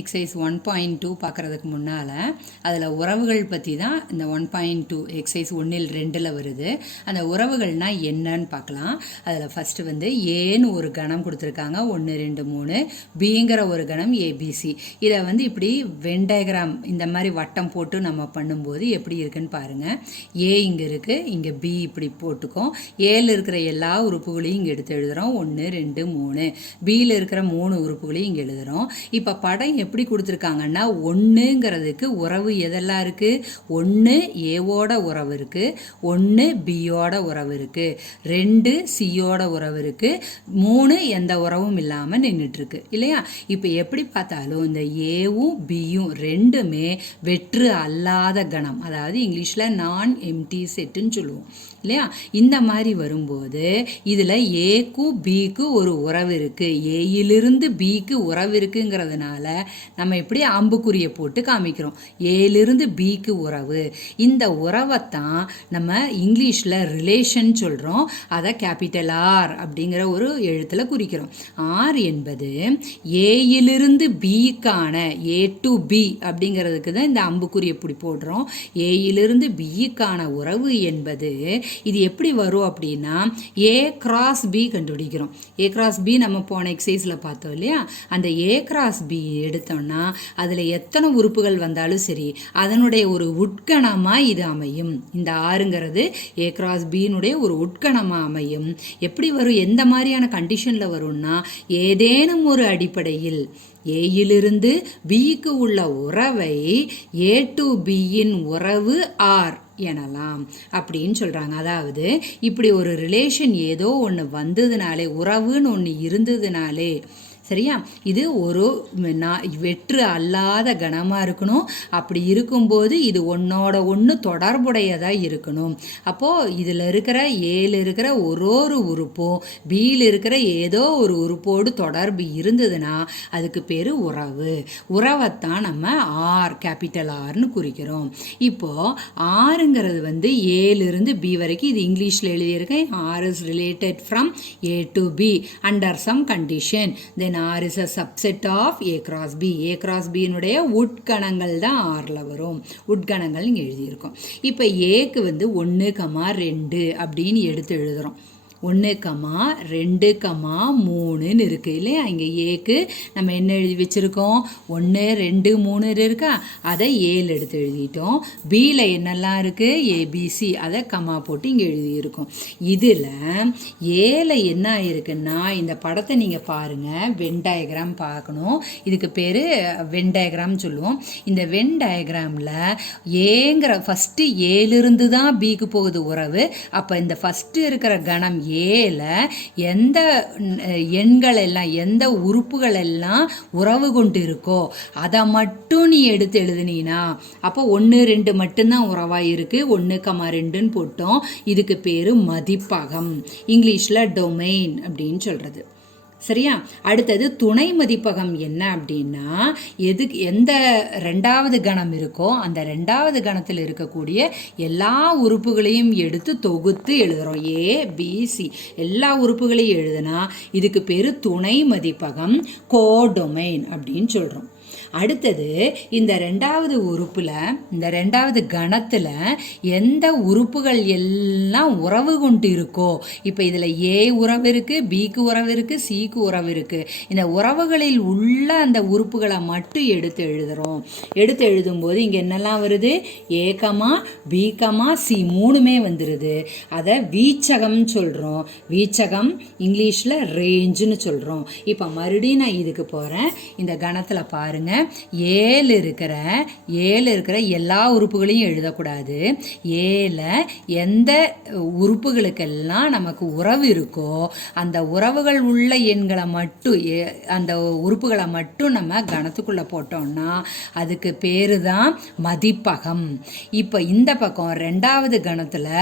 Exercise 1.2 பார்க்குறதுக்கு முன்னால் அதில் உறவுகள் பற்றி தான் இந்த 1.2 எக்ஸசைஸ் 1 2 வருது. அந்த உறவுகள்னால் என்னன்னு பார்க்கலாம். அதில் ஃபஸ்ட்டு வந்து ஏன்னு ஒரு கணம் கொடுத்துருக்காங்க, 1 2 3. பிங்கிற ஒரு கணம் ஏபிசி. இதை வந்து இப்படி வென் டயக்ராம் இந்த மாதிரி வட்டம் போட்டு நம்ம பண்ணும்போது எப்படி இருக்குன்னு பாருங்கள். ஏ இங்கே இருக்குது, இங்கே பி இப்படி போட்டுக்கோம். ஏல இருக்கிற எல்லா உறுப்புகளையும் இங்கே எடுத்து எழுதுகிறோம், 1 2 3. பியில் இருக்கிற 3 உறுப்புகளையும் இங்கே எழுதுகிறோம். இப்போ படம் எப்படி கொடுத்துருக்காங்கன்னா, ஒன்றுங்கிறதுக்கு உறவு எதெல்லாம் இருக்குது? 1 ஏவோட உறவு இருக்குது, 1 பியோட உறவு இருக்குது, 2 சியோட உறவு இருக்குது, 3 எந்த உறவும் இல்லாமல் நின்றுட்டுருக்கு இல்லையா? இப்போ எப்படி பார்த்தாலும் இந்த ஏவும் பியும் ரெண்டுமே வெற்று அல்லாத கணம், அதாவது இங்கிலீஷில் நான் எம்டி செட்டுன்னு சொல்லுவோம் இல்லையா? இந்த மாதிரி வரும்போது இதில் ஏக்கும் பிக்கு ஒரு உறவு இருக்குது, ஏயிலிருந்து பிக்கு உறவு இருக்குங்கிறதுனால நம்ம இப்படி அம்புக்குறியை போட்டு காமிக்கிறோம். ஏலிருந்து பிக்கு உறவு. இந்த உறவைத்தான் நம்ம இங்கிலீஷில் ரிலேஷன் சொல்கிறோம். அதை கேபிட்டல் ஆர் அப்படிங்கிற ஒரு எழுத்தில் குறிக்கிறோம். ஆர் என்பது ஏயிலிருந்து பிக்கான, ஏ டு பி அப்படிங்கிறதுக்கு தான் இந்த அம்புக்குறியை இப்படி போடுறோம். ஏயிலிருந்து பிக்கான உறவு என்பது இது எப்படி வரும் அப்படின்னா, ஏ கிராஸ் பி கண்டுபிடிக்கிறோம். ஏ கிராஸ் பி நம்ம போன எக்ஸசைஸில் பார்த்தோம் இல்லையா? அந்த ஏ கிராஸ் பி எடுத்தோம்னா அதில் எத்தனை உறுப்புகள் வந்தாலும் சரி அதனுடைய ஒரு உட்கணமாக இது அமையும். இந்த ஆறுங்கிறது ஏ கிராஸ் பியினுடைய ஒரு உட்கணமாக அமையும். எப்படி வரும், எந்த மாதிரியான கண்டிஷனில் வரும்னா, ஏதேனும் ஒரு அடிப்படையில் ஏயிலிருந்து பிக்கு உள்ள உறவை ஏ டு பியின் உறவு ஆர் எனலாம் அப்படின்னு சொல்கிறாங்க. அதாவது இப்படி ஒரு ரிலேஷன் ஏதோ ஒன்று வந்ததுனாலே, உறவுன்னு ஒன்று இருந்ததுனாலே, சரியா, இது ஒரு வெற்று அல்லாத கணமாக இருக்கணும். அப்படி இருக்கும்போது இது ஒன்னோட ஒன்று தொடர்புடையதாக இருக்கணும். அப்போது இதில் இருக்கிற ஏல இருக்கிற ஒரு உறுப்பும் பியில் இருக்கிற ஏதோ ஒரு உறுப்போடு தொடர்பு இருந்ததுன்னா அதுக்கு பேர் உறவு. உறவைத்தான் நம்ம ஆர், கேபிட்டல் ஆர்னு குறிக்கிறோம். இப்போது ஆறுங்கிறது வந்து ஏலிருந்து பி வரைக்கும், இது இங்கிலீஷில் எழுதியிருக்கேன். R is related from A to B under some condition. Then R is a subset of A cross B. A cross B னுடைய உட்கணங்கள் தான் Rல வரும். உட்கணங்கள் இங்கே எழுதியிருக்கோம். இப்போ ஏக்கு வந்து 1, 2 அப்படின்னு எடுத்து எழுதுகிறோம். 1, 2, 3 இருக்குது இல்லையா? இங்கே ஏக்கு நம்ம என்ன எழுதி வச்சுருக்கோம்? 1 2 3 இருக்கா? அதை ஏல எடுத்து எழுதிட்டோம். பியில் என்னெல்லாம் இருக்குது? ஏபிசி, அதை கமா போட்டு இங்கே எழுதியிருக்கோம். இதில் ஏல என்ன இருக்குன்னா, இந்த படத்தை நீங்கள் பாருங்கள், வென் டயக்ராம் பார்க்கணும். இதுக்கு பேர் வென் டயக்ராம் சொல்லுவோம். இந்த வென் டயக்ராமில் ஏங்கிற ஃபஸ்ட்டு ஏலிருந்து தான் பிக்கு போகுது உறவு. அப்போ இந்த ஃபஸ்ட்டு இருக்கிற கணம் ஏல எந்த எண்கள் எல்லாம், எந்த உறுப்புகள் எல்லாம் உறவு கொண்டு இருக்கோ அதை மட்டும் நீ எடுத்து எழுதுனீனா, அப்போ 1 2 மட்டும்தான் உறவாக இருக்குது. 1, 2ன்னு போட்டோம். இதுக்கு பேர் மதிப்பகம், இங்கிலீஷில் டொமைன் அப்படின்னு சொல்கிறது. சரியா? அடுத்தது துணை மதிப்பகம் என்ன அப்படின்னா, எந்த ரெண்டாவது கணம் இருக்கோ அந்த ரெண்டாவது கணத்தில் இருக்கக்கூடிய எல்லா உறுப்புகளையும் எடுத்து தொகுத்து எழுதுகிறோம். ஏ பி சி எல்லா உறுப்புகளையும் எழுதுனா இதுக்கு பேர் துணை மதிப்பகம், கோடொமைன் அப்படின்னு சொல்கிறோம். அடுத்தது இந்த ரெண்டாவது உறுப்பில், இந்த ரெண்டாவது கணத்தில் எந்த உறுப்புகள் எல்லாம் உறவு கொண்டு இருக்கோ, இப்போ இதில் ஏ உறவு இருக்குது, பிக்கு உறவு இருக்குது, சிக்கு உறவு இருக்குது. இந்த உறவுகளில் உள்ள அந்த உறுப்புகளை மட்டும் எடுத்து எழுதுகிறோம். எடுத்து எழுதும்போது இங்கே என்னெல்லாம் வருது? ஏ கமா பி கமா சி 3மே வந்துடுது. அதை வீச்சகம்னு சொல்கிறோம். வீச்சகம் இங்கிலீஷில் ரேஞ்சுன்னு சொல்கிறோம். இப்போ மறுபடியும் நான் இதுக்கு போகிறேன். இந்த கணத்தில் பாருங்கள், ஏல இருக்கிற எல்லா உறுப்புகளையும் எழுதக்கூடாது. ஏல எந்த உறுப்புகளுக்கெல்லாம் நமக்கு உறவு இருக்கோ அந்த உறவுகள் உள்ள எண்களை மட்டும், அந்த உறுப்புகளை மட்டும் நம்ம கணத்துக்குள்ளே போட்டோம்னா அதுக்கு பேரு தான் மதிப்பகம். இப்போ இந்த பக்கம் ரெண்டாவது கணத்தில்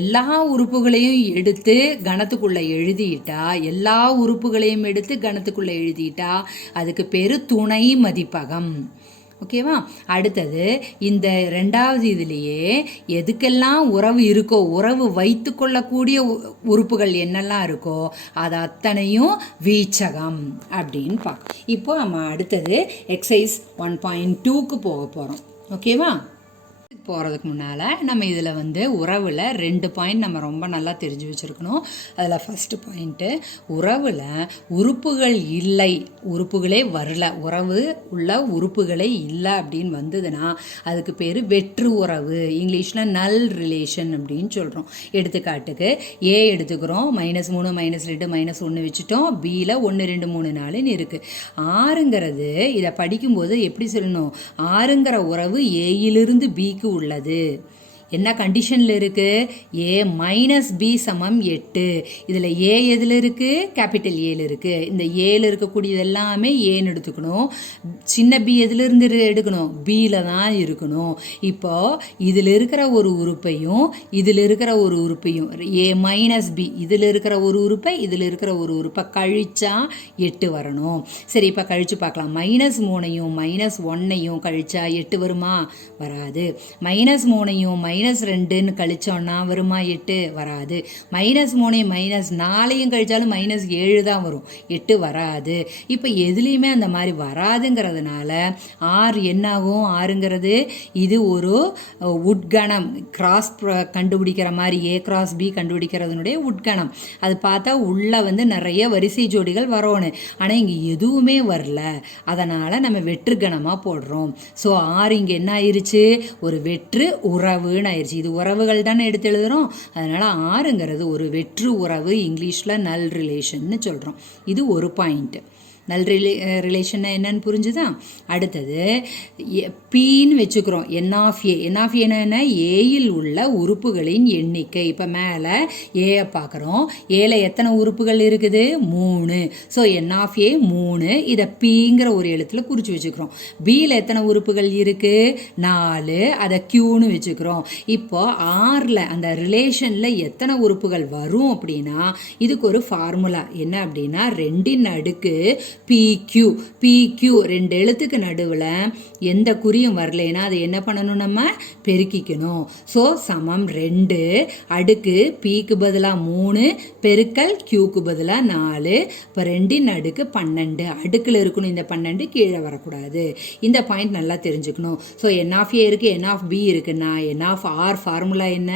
எல்லா உறுப்புகளையும் எடுத்து கணத்துக்குள்ளே எழுதிட்டா, எல்லா உறுப்புகளையும் எடுத்து கணத்துக்குள்ளே எழுதிட்டா அதுக்கு பேர் துணை மதிப்பகம். ஓகேவா? அடுத்தது இந்த ரெண்டாவது இதுலேயே எதுக்கெல்லாம் உறவு இருக்கோ, உறவு வைத்து கொள்ளக்கூடிய உறுப்புகள் என்னெல்லாம் இருக்கோ அது அத்தனையும் வீச்சகம் அப்படின்னு பார்க்க. இப்போ நம்ம அடுத்தது எக்ஸசைஸ் 1.2க்கு போக போகிறோம். ஓகேவா? போகிறதுக்கு முன்னால் நம்ம இதில் வந்து உறவில் 2 பாயிண்ட் நம்ம ரொம்ப நல்லா தெரிஞ்சு வச்சுருக்கணும். அதில் ஃபஸ்ட்டு பாயிண்ட்டு, உறவில் உறுப்புகள் இல்லை, உறுப்புகளே வரல, உறவு உள்ள உறுப்புகளே இல்லை அப்படின்னு வந்ததுன்னா அதுக்கு பேர் வெற்று உறவு, இங்கிலீஷில் நல் ரிலேஷன் அப்படின்னு சொல்கிறோம். எடுத்துக்காட்டுக்கு ஏ எடுத்துக்கிறோம், -3 -2 -1 வச்சுட்டோம், பியில் 1 2 3 4ன்னு இருக்குது. 6ங்கிறது இதை படிக்கும்போது எப்படி சொல்லணும், 6ங்கிற உறவு ஏயிலிருந்து பிக்கு உள்ளது. என்ன கண்டிஷனில் இருக்குது, ஏ -b = 8. இதில் ஏ எதில் இருக்குது, கேபிட்டல் ஏல இருக்குது. இந்த ஏல இருக்கக்கூடியது எல்லாமே ஏன்னு எடுத்துக்கணும். சின்ன பி எதிலிருந்து எடுக்கணும், பியில் தான் இருக்கணும். இப்போது இதில் இருக்கிற ஒரு உறுப்பையும் இதில் இருக்கிற ஒரு உறுப்பையும், ஏ -b இதில் இருக்கிற ஒரு உறுப்பை இதில் இருக்கிற ஒரு உறுப்பை கழிச்சா 8 வரணும். சரி, இப்போ கழித்து பார்க்கலாம். -3ஐயும் -1ஐயும் கழிச்சா 8 வருமா? வராது. -3ஐயும் -2ன்னு கழிச்சோன்னா வருமா? 8 வராது. -3ஐயும் -4ஐயும் கழிச்சாலும் -7 தான் வரும், 8 வராது. இப்போ எதுலேயுமே அந்த மாதிரி வராதுங்கிறதுனால ஆர் என்னாகும், 6ங்கிறது இது ஒரு உட்கணம், கிராஸ் கண்டுபிடிக்கிற மாதிரி ஏ கிராஸ் பி கண்டுபிடிக்கிறதுனுடைய உட்கணம். அது பார்த்தா உள்ளே வந்து நிறைய வரிசை ஜோடிகள் வரணும், ஆனால் இங்கே எதுவுமே வரல, அதனால் நம்ம வெற்று கணமாக போடுறோம். ஸோ 6 இங்கே என்ன ஆயிடுச்சு, ஒரு வெற்று உறவுன்னு ஆயிடுச்சு. இது உறவுகள் தானே எடுத்து எழுதுகிறோம், அதனால் 6ங்கிறது ஒரு வெற்று உறவு, இங்கிலீஷில் நல் ரிலேஷன்னு சொல்கிறோம். இது ஒரு பாயிண்ட்டு. நல் ரிலேஷன் என்னன்னு புரிஞ்சுதா? அடுத்தது பின்னு வச்சுக்கிறோம். என் என்ன, ஏயில் உள்ள உறுப்புகளின் எண்ணிக்கை. இப்போ மேலே ஏயை பார்க்குறோம், ஏல எத்தனை உறுப்புகள் இருக்குது, 3. ஸோ என்/ஏ 3, இதை பிங்கிற ஒரு எழுத்தில் குறித்து வச்சுக்கிறோம். பியில் எத்தனை உறுப்புகள் இருக்குது, 4, அதை கியூன்னு வச்சுக்கிறோம். இப்போ ஆறில் அந்த ரிலேஷனில் எத்தனை உறுப்புகள் வரும் அப்படின்னா இதுக்கு ஒரு ஃபார்முலா என்ன அப்படின்னா, 2ன் அடுக்கு PQ 2 எழுத்துக்கு நடுவில் எந்த குறியும் வரலைன்னா அது என்ன பண்ணணும், நம்ம பெருக்கிக்கணும். ஸோ சமம் 2 அடுக்கு பிக்கு பதிலாக 3 பெருக்கல் கியூக்கு பதிலாக 4. இப்போ 2ன் அடுக்கு 12 அடுக்கில் இருக்கணும், இந்த 12 கீழே வரக்கூடாது. இந்த பாயிண்ட் நல்லா தெரிஞ்சுக்கணும். ஸோ என்/ஏ இருக்குது, என்/பி இருக்குன்னா என்/r ஃபார்முலா என்ன,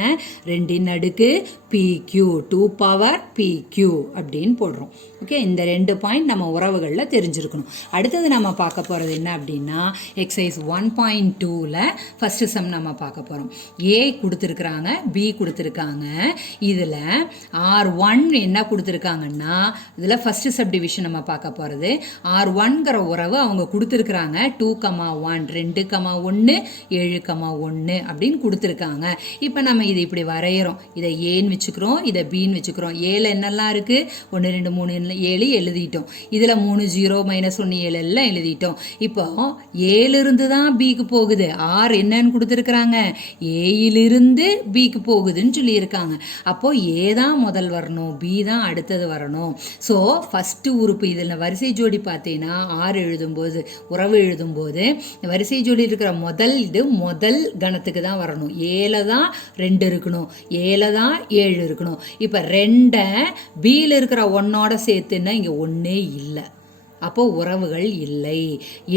2ன் அடுக்கு PQ 2 பவர் PQ அப்படின்னு போடுறோம். ஓகே, இந்த 2 பாயிண்ட் நம்ம உறவுகளில் தெரிஞ்சிருக்கணும். அடுத்தது நம்ம பார்க்க போகிறது என்ன அப்படின்னா, எக்ஸசைஸ் 1.2ல் ஃபஸ்ட்டு சம் நம்ம பார்க்க போகிறோம். ஏ கொடுத்துருக்குறாங்க, பி கொடுத்துருக்காங்க. இதில் R1 என்ன கொடுத்துருக்காங்கன்னா, இதில் ஃபஸ்ட்டு சப்டிவிஷன் நம்ம பார்க்க போகிறது. R1ங்கிற உறவு அவங்க கொடுத்துருக்குறாங்க, 2,1 2,1 7,1 அப்படின்னு கொடுத்துருக்காங்க. இப்போ நம்ம இதை இப்படி வரைகிறோம். இதை ஏன்னு வச்சுக்கிறோம், இதை பின்னு வச்சுக்கிறோம். ஏல என்னெல்லாம் இருக்குது, 1 2 3 7 எழுதிட்டோம். இதில் 3 0 -1 7 எல்லாம் எழுதிட்டோம். இப்போ ஏலிருந்து தான் பிக்கு போகுது. ஆர் என்னன்னு கொடுத்துருக்குறாங்க, ஏயிலிருந்து பிக்கு போகுதுன்னு சொல்லியிருக்காங்க. அப்போது ஏ தான் முதல் வரணும், பி தான் அடுத்தது வரணும். ஸோ ஃபஸ்ட்டு உறுப்பு இதில் வரிசை ஜோடி பார்த்தீங்கன்னா 6 எழுதும்போது, உறவு எழுதும்போது வரிசை ஜோடி இருக்கிற முதல் கணத்துக்கு தான் வரணும். ஏல தான் 2 இருக்கணும், ஏல தான் 7 இருக்கணும். இப்போ 2 பியில் இருக்கிற 1ஓட சேர்த்துன்னா இங்கே 1 இல்லை, அப்போ உறவுகள் இல்லை.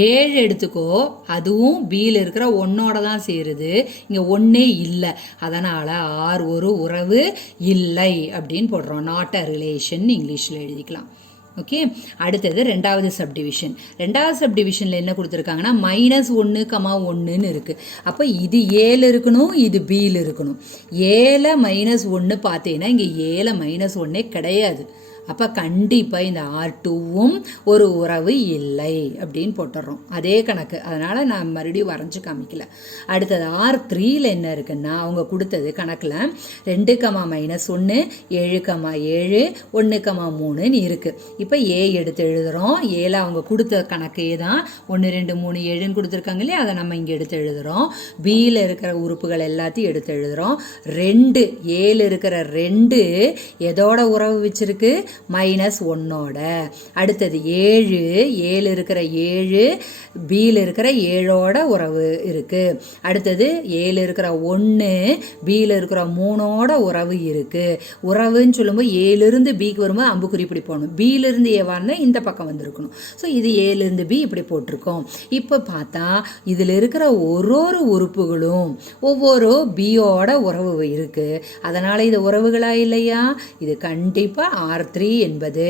7 எடுத்துக்கோ, அதுவும் பியில் இருக்கிற 1ஓட தான் சேருது, இங்கே 1 இல்லை, அதனால் ஆர் ஒரு உறவு இல்லை அப்படின்னு போடுறோம். நாட் அ ரிலேஷன் இங்கிலீஷில் எழுதிக்கலாம். ஓகே, அடுத்தது ரெண்டாவது சப்டிவிஷனில் என்ன கொடுத்துருக்காங்கன்னா -1,1ன்னு இருக்குது. அப்போ இது ஏல இருக்கணும், இது பியில் இருக்கணும். ஏல -1 பார்த்தீங்கன்னா இங்கே ஏல -1 கிடையாது. அப்போ கண்டிப்பாக இந்த R2வும் ஒரு உறவு இல்லை அப்படின்னு போட்டுடுறோம். அதே கணக்கு, அதனால் நான் மறுபடியும் வரைஞ்சி காமிக்கல. அடுத்தது R3ல் என்ன இருக்குன்னா, அவங்க கொடுத்தது கணக்கில் 2, -1 7,7 1,3ன்னு இருக்குது. இப்போ ஏ எடுத்து எழுதுகிறோம். ஏல அவங்க கொடுத்த கணக்கே தான், 1 2 3 7ன்னு கொடுத்துருக்காங்க இல்லையா, அதை நம்ம இங்கே எடுத்து எழுதுகிறோம். பியில் இருக்கிற உறுப்புகள் எல்லாத்தையும் எடுத்து எழுதுகிறோம். 2 ஏல இருக்கிற 2 எதோட உறவு வச்சிருக்கு, மைனஸ் 1ஓட. அடுத்தது 7 இருக்கிற 7 பியில் இருக்கிற 7ஓட உறவு இருக்குது. அடுத்தது 7 இருக்கிற 1 பியில் இருக்கிற 3ஓட உறவு இருக்குது. உறவுன்னு சொல்லும்போது ஏலிருந்து பிக்கு வரும்போது அம்புக்குறி இப்படி போகணும். பியிலிருந்து ஏவான்னு இந்த பக்கம் வந்திருக்கணும். ஸோ இது ஏலிருந்து பி இப்படி போட்டிருக்கோம். இப்போ பார்த்தா இதில் இருக்கிற ஒரு உறுப்புகளும் ஒவ்வொரு பியோட உறவு இருக்குது. அதனால் இது உறவுகளா இல்லையா? இது கண்டிப்பாக R3 என்பது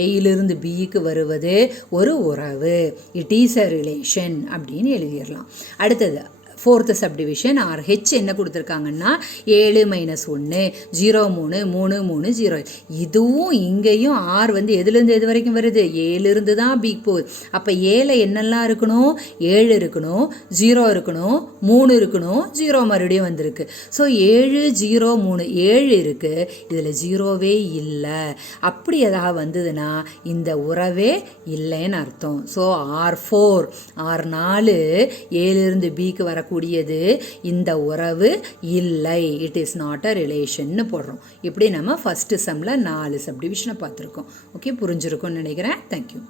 ஏயிலிருந்து பிக்கு வருவது ஒரு உறவு. இட் இஸ் அ ரிலேஷன் அப்படின்னு எழுதிடலாம். அடுத்தது 4th சப்டிவிஷன் RH என்ன கொடுத்துருக்காங்கன்னா 7 - 1 0 3 3 3 0. இதுவும் இங்கேயும் R வந்து எதுலேருந்து எது வரைக்கும் வருது? ஏலிருந்து தான் பிக்கு போகுது. அப்போ ஏல என்னெல்லாம் இருக்கணும்? 7 இருக்கணும், 0 இருக்கணும், 3 இருக்கணும், 0 மறுபடியும் வந்திருக்கு. ஸோ 7 0 3 7 இருக்குது. இதில் 0வே இல்லை. அப்படி ஏதாவது வந்ததுன்னா இந்த உறவே இல்லைன்னு அர்த்தம். ஸோ R4 ஏலிருந்து பிக்கு வரக்கூடியது இந்த உறவு இல்லை. It is not a relation போடுறோம். இப்படி நம்ம ஃபர்ஸ்ட் சம்ல 4 சப்டிவிஷனை பார்த்துருக்கோம். ஓகே, புரிஞ்சிருக்கும்னு நினைக்கிறேன். தேங்க்யூ.